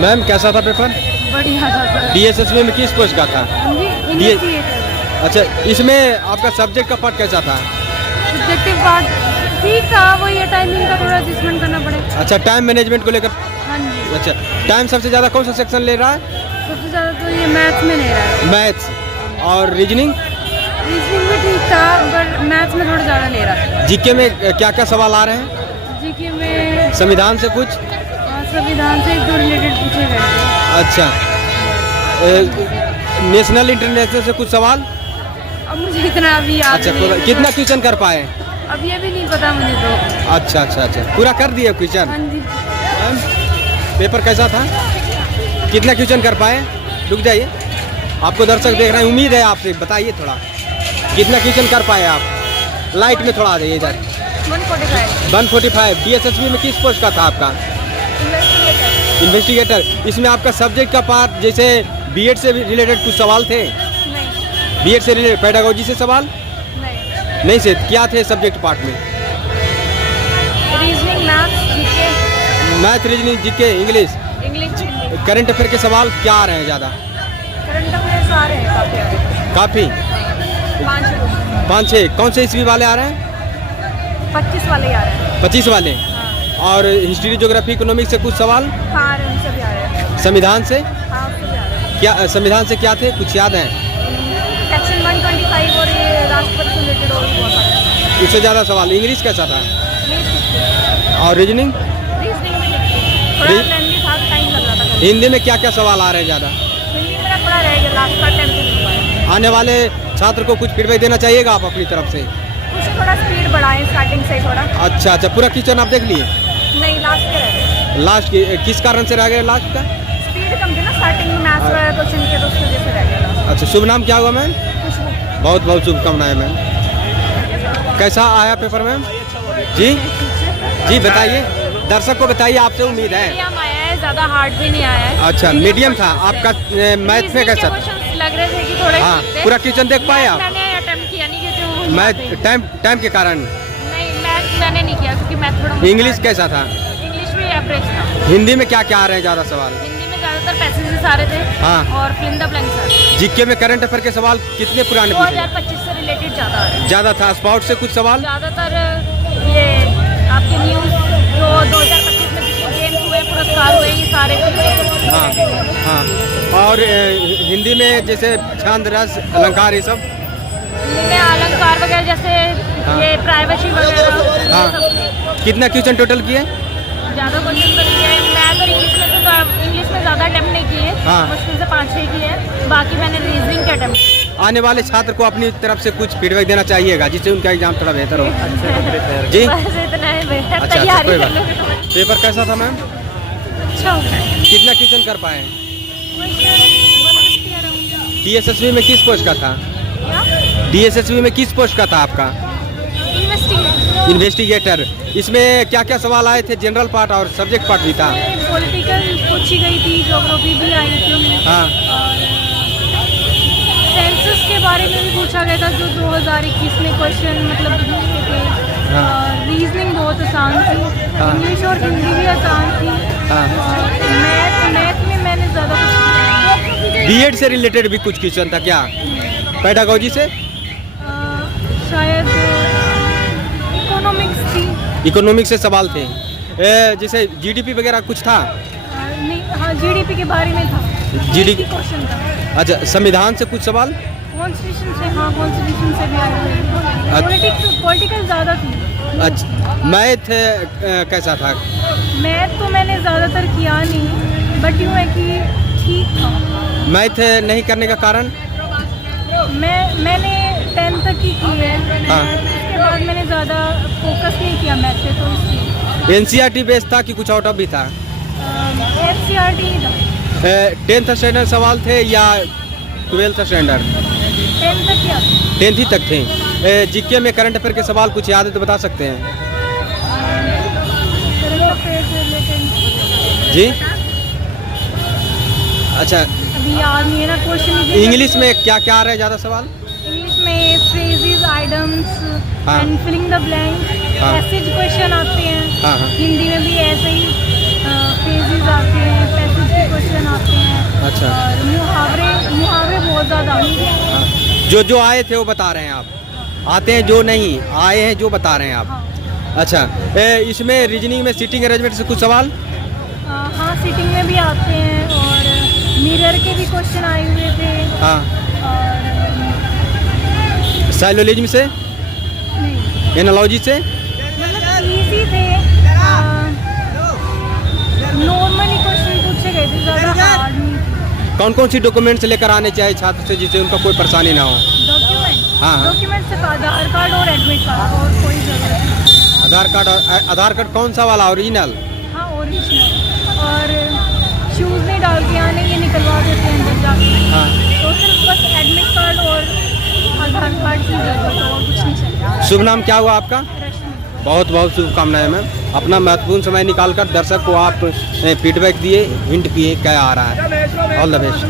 Ma'am कैसा था paper? बढ़िया था। डीएसएसबी में किस पोस्ट का था? अच्छा, इसमें आपका सब्जेक्ट का पार्ट कैसा था? सब्जेक्टिव पार्ट ठीक था, वो ये टाइमिंग का थोड़ा एडजस्टमेंट करना पड़ेगा। अच्छा, टाइम मैनेजमेंट को लेकर। हाँ जी। अच्छा, टाइम सबसे ज़्यादा कौन सा सेक्शन ले रहा है? सबसे ज़्यादा तो ये मैथ्स में ले रहा है। मैथ्स और रीजनिंग? रीजनिंग भी ठीक था, पर मैथ्स में थोड़ा ज़्यादा ले रहा है। जीके में क्या क्या सवाल आ रहे हैं? जीके में संविधान से कुछ? संविधान से एक दो रिलेटेड पूछे गए थे। अच्छा, नेशनल इंटरनेशनल से कुछ सवाल? अब मुझे इतना अभी याद अच्छा, नहीं है। कितना क्वेश्चन कर पाए? अब ये भी नहीं पता मुझे तो। अच्छा अच्छा अच्छा, पूरा कर दिए क्वेश्चन? हाँ जी। पेपर कैसा था? कितना क्वेश्चन कर पाए? रुक जाइए, आपको दर्शक देख रहे हैं, उम्मीद है आपसे, बताइए थोड़ा कितना क्वेश्चन कर पाए आप? लाइट में थोड़ा आ जाइए इधर। 145। डीएसएसबी में किस पोस्ट का था आपका? इन्वेस्टिगेटर। इसमें आपका सब्जेक्ट का पार्ट, जैसे बीएड से रिलेटेड कुछ सवाल थे? नहीं। बीएड से रिलेटेड पेडागोजी से सवाल नहीं से क्या थे सब्जेक्ट पार्ट में? Reasoning, maths, GK. Math, reasoning, GK, English. Current affair के सवाल क्या आ रहे हैं ज़्यादा? करंट अफेयर्स आ रहे हैं काफ़ी 5-6। कौन से ईस्वी वाले आ रहे हैं? 25 वाले आ रहे हैं। 25 वाले। और हिस्ट्री, ज्योग्राफी, इकोनॉमिक्स से कुछ सवाल? हाँ, उनसे भी आ रहे हैं। संविधान से? हाँ, उससे भी आ रहे हैं। क्या संविधान से क्या थे, कुछ याद है? सेक्शन 125 और ये राष्ट्रपति से रिलेटेड और भी बहुत सारे। इससे ज़्यादा सवाल। इंग्लिश कैसा था? और रीजनिंग? रीजनिंग में थोड़ा लेंथी था, टाइम लग रहा था। हिंदी में क्या क्या सवाल आ रहे हैं ज़्यादा? हिंदी मेरा थोड़ा रह गया, लास्ट का अटेम्प्ट नहीं हुआ है। आने वाले छात्र को कुछ फीडबैक देना चाहिएगा आप अपनी तरफ से? कुछ थोड़ा स्पीड बढ़ाएं स्टार्टिंग से थोड़ा। अच्छा अच्छा, पूरा क्वेश्चन आप देख लिए? नहीं, लास्ट के रह गए। लास्ट किस कारण से रह गए लास्ट का? स्पीड कम थी ना स्टार्टिंग में, मैथ्स वाला क्वेश्चन के, तो उसकी वजह से रह गया। अच्छा, शुभ नाम क्या हुआ मैम? खुशबू। बहुत बहुत शुभकामनाएं मैम। कैसा आया पेपर मैम? जी जी बताइए, दर्शक को बताइए, आपसे उम्मीद है। मीडियम आया है, ज़्यादा हार्ड भी नहीं आया है। अच्छा, मीडियम था आपका। मैथ में कैसा था? क्वेश्चंस लग रहे थे कि थोड़े हाँ, ठीक थे। पूरा क्वेश्चन देख पाए आप? मैंने अटेम्प्ट किया नहीं क्योंकि मैथ टाइम के कारण? नहीं, मैथ मैंने नहीं किया क्योंकि मैथ थोड़ा। इंग्लिश कैसा था? इंग्लिश भी एवरेज था। हिंदी में क्या क्या आ रहे हैं ज़्यादा सवाल? हिंदी में ज़्यादातर पैसेजेस आ रहे थे। हाँ। और फिल इन द ब्लैंक्स आ रहे थे। जीके में करंट अफेयर के सवाल कितने पुराने पूछे? 2025 से रिलेटेड ज़्यादा आ रहे हैं। ज़्यादा था। स्पाउट से कुछ सवाल? ज़्यादातर ये आपके न्यूज़ जो 2025 में जितने गेम्स हुए, पुरस्कार हुए, ये सारे हाँ हाँ। और हिंदी में जैसे छंद, रस, अलंकार, ये सब? हिंदी में अलंकार वगैरह, जैसे हाँ। ये प्राइवेसी वगैरह। हाँ। कितना क्वेश्चन टोटल किए? ज़्यादा क्वेश्चन तो नहीं किए। मैथ और इंग्लिश में तो इंग्लिश में ज़्यादा अटेम्प्ट नहीं किए। हाँ। मुश्किल से 5-6 किए। बाकी मैंने रीजनिंग के अटेम्प्ट। आने वाले छात्र को अपनी तरफ से कुछ फीडबैक देना चाहिएगा जिससे उनका एग्जाम थोड़ा बेहतर हो। जी बस इतना है भैया, अच्छा, तैयारी कोई कर बात लोगे तो मैं- पेपर कैसा था मैम? अच्छा हो गया। कितना क्वेश्चन कर पाए? 150 around। डीएसएसबी में किस पोस्ट का था? क्या? डीएसएसबी में किस पोस्ट का था आपका? इन्वेस्टिगेट। इन्वेस्टिगेटर। इसमें क्या क्या सवाल आए थे? जनरल पार्ट और सब्जेक्ट पार्ट भी था? पॉलिटिकल पूछी गई थी, ज्योग्राफी भी आई थी। हाँ। और सेंसस के बारे में भी पूछा गया था, जो 2021 में क्वेश्चन मतलब पूछे थे। हाँ। और रीजनिंग बहुत आसान थी। हाँ। इंग्लिश और हिंदी भी आसान थी। हाँ। और मैथ में मैंने ज़्यादा कुछ बीएड से रिलेटेड भी कुछ क्वेश्चन था क्या? पेडागोजी से? शायद इकोनॉमिक्स थी। इकोनॉमिक्स से सवाल थे। जैसे जीडीपी वगैरह कुछ था? नहीं, हाँ, जीडीपी के बारे में था। जीडीपी क्वेश्चन था। अच्छा, संविधान से कुछ सवाल? कॉन्स्टिट्यूशन से, हाँ, कॉन्स्टिट्यूशन से भी आए थे। पॉलिटिकल ज़्यादा थी। अच्छा, मैथ कैसा था? मैथ तो मैंने ज़्यादातर किया नहीं, बट यूँ है कि ठीक था। मैथ नहीं करने का कारण? मैंने 10th तक ही की है। हाँ। उसके बाद मैंने ज़्यादा फोकस नहीं किया मैथ पे, तो इसलिए। एनसीईआरटी बेस्ड था कि कुछ आउट ऑफ भी था? एनसीईआरटी था। 10th स्टैंडर्ड सवाल थे या 12th स्टैंडर्ड? 10th तक किया। 10th ही तक थे। जीके में करंट अफेयर के सवाल कुछ याद है तो बता सकते हैं? करंट अफेयर से रिलेटेड जी अच्छा, अभी याद नहीं है ना क्वेश्चन। इंग्लिश में क्या क्या आ रहा है ज़्यादा सवाल? इंग्लिश में फ्रेजेस, आइटम्स हाँ। एंड फिलिंग द ब्लैंक, हाँ। पैसेज क्वेश्चन आते हैं। हाँ हाँ। हिंदी में भी ऐसे ही फ्रेजेस आते हैं, पैसेज के ज़्यादा। हाँ। जो आए थे वो बता रहे हैं आप, आते हैं जो नहीं आए हैं जो बता रहे हैं आप। हाँ। अच्छा, इसमें रीजनिंग में सीटिंग अरेंजमेंट से कुछ सवाल? हाँ, सीटिंग में भी आते हैं और मिरर के भी क्वेश्चन आए हुए थे। हाँ। और साइलोलिज्म से, नहीं, एनालॉजी से? मतलब इजी थे। नॉर्मली क्वेश्चन पूछे गए थे, ज़्यादा हार्ड नहीं। कौन कौन सी डॉक्यूमेंट्स लेकर आने चाहिए छात्र से जिससे उनका कोई परेशानी ना हो? डॉक्यूमेंट? हाँ, हाँ। डॉक्यूमेंट से आधार कार्ड और एडमिट कार्ड, और कोई ज़रूरत नहीं। आधार कार्ड कौन सा वाला, ओरिजिनल? हाँ, ओरिजिनल। और शूज़ नहीं डाल के आने, ये निकलवा देते हैं अंदर जाके। हाँ। तो सिर्फ बस एडमिट कार्ड और आधार कार्ड की जरूरत है, और कुछ नहीं चाहिए। शुभ नाम क्या हुआ आपका? रश्मि। बहुत बहुत शुभकामनाएं मैम। अपना महत्वपूर्ण समय निकालकर दर्शक को आप फीडबैक दिए, हिंट किए क्या आ रहा है। All the best.